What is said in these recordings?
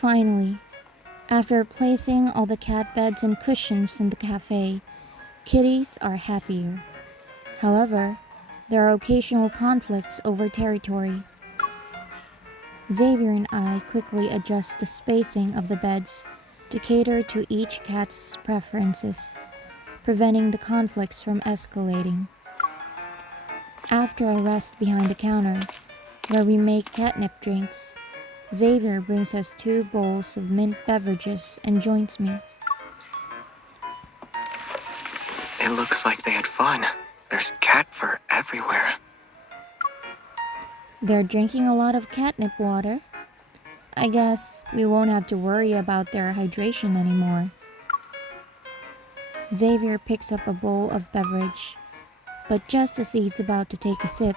Finally, after placing all the cat beds and cushions in the cafe, kitties are happier. However, there are occasional conflicts over territory. Xavier and I quickly adjust the spacing of the beds to cater to each cat's preferences, preventing the conflicts from escalating. After I rest behind the counter, where we make catnip drinks, Xavier brings us 2 bowls of mint beverages and joins me. It looks like they had fun. There's cat fur everywhere. They're drinking a lot of catnip water. I guess we won't have to worry about their hydration anymore. Xavier picks up a bowl of beverage, but just as he's about to take a sip,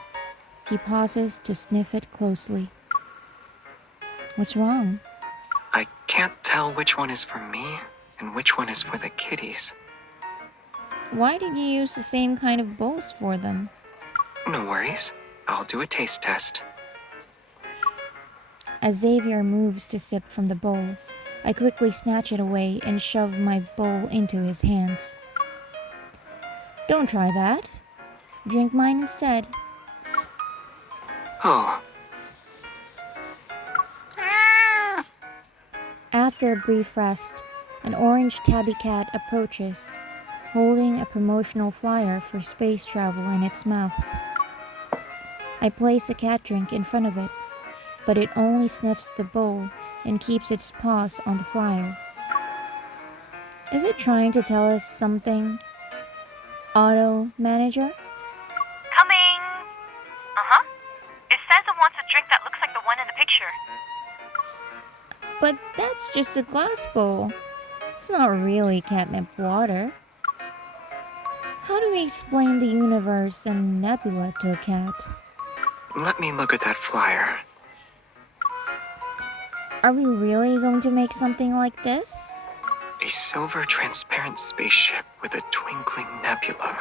he pauses to sniff it closely. What's wrong? I can't tell which one is for me and which one is for the kitties. Why did you use the same kind of bowls for them? No worries. I'll do a taste test. As Xavier moves to sip from the bowl, I quickly snatch it away and shove my bowl into his hands. Don't try that. Drink mine instead. Oh, After a brief rest, an orange tabby cat approaches, holding a promotional flyer for space travel in its mouth. I place a cat drink in front of it, but it only sniffs the bowl and keeps its paws on the flyer. Is it trying to tell us something? Auto manager? Coming! Uh-huh. It says it wants a drink that looks like the one in the picture. But that's just a glass bowl. It's not really catnip water. How do we explain the universe and nebula to a cat? let me look at that flyer. Are we really going to make something like this? A silver transparent spaceship with a twinkling nebula.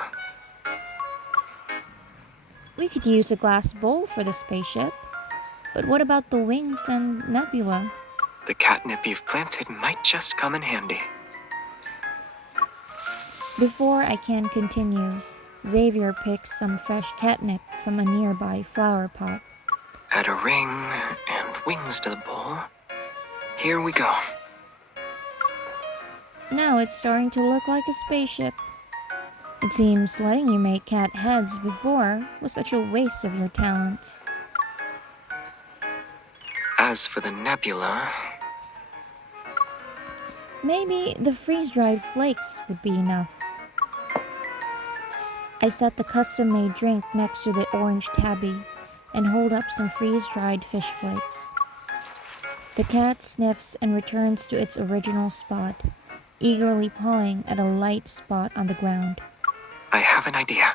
We could use a glass bowl for the spaceship. But what about the wings and nebula? The catnip you've planted might just come in handy. Before I can continue, Xavier picks some fresh catnip from a nearby flower pot. Add a ring and wings to the bowl. Here we go. Now it's starting to look like a spaceship. It seems letting you make cat heads before was such a waste of your talents. As for the nebula, Maybe the freeze-dried flakes would be enough. I set the custom-made drink next to the orange tabby and hold up some freeze-dried fish flakes. The cat sniffs and returns to its original spot, eagerly pawing at a light spot on the ground. I have an idea.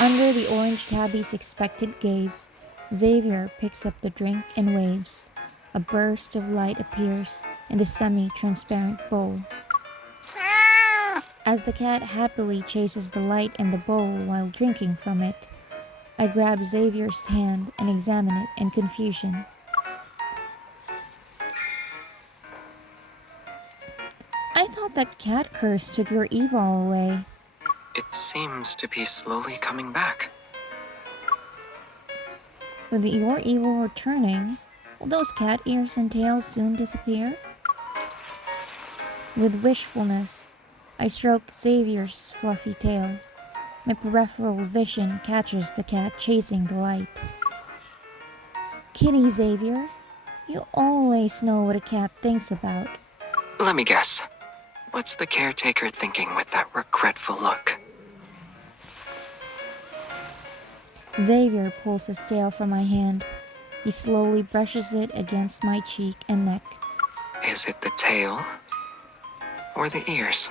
Under the orange tabby's expectant gaze, Xavier picks up the drink and waves. A burst of light appears in the semi-transparent bowl. As the cat happily chases the light in the bowl while drinking from it, I grab Xavier's hand and examine it in confusion. I thought that cat curse took your evil away. It seems to be slowly coming back. With your evil returning, will those cat ears and tails soon disappear? With wishfulness, I stroke Xavier's fluffy tail. My peripheral vision catches the cat chasing the light. Kitty Xavier, you always know what a cat thinks about. Let me guess. What's the caretaker thinking with that regretful look? Xavier pulls his tail from my hand. He slowly brushes it against my cheek and neck. Is it the tail or the ears?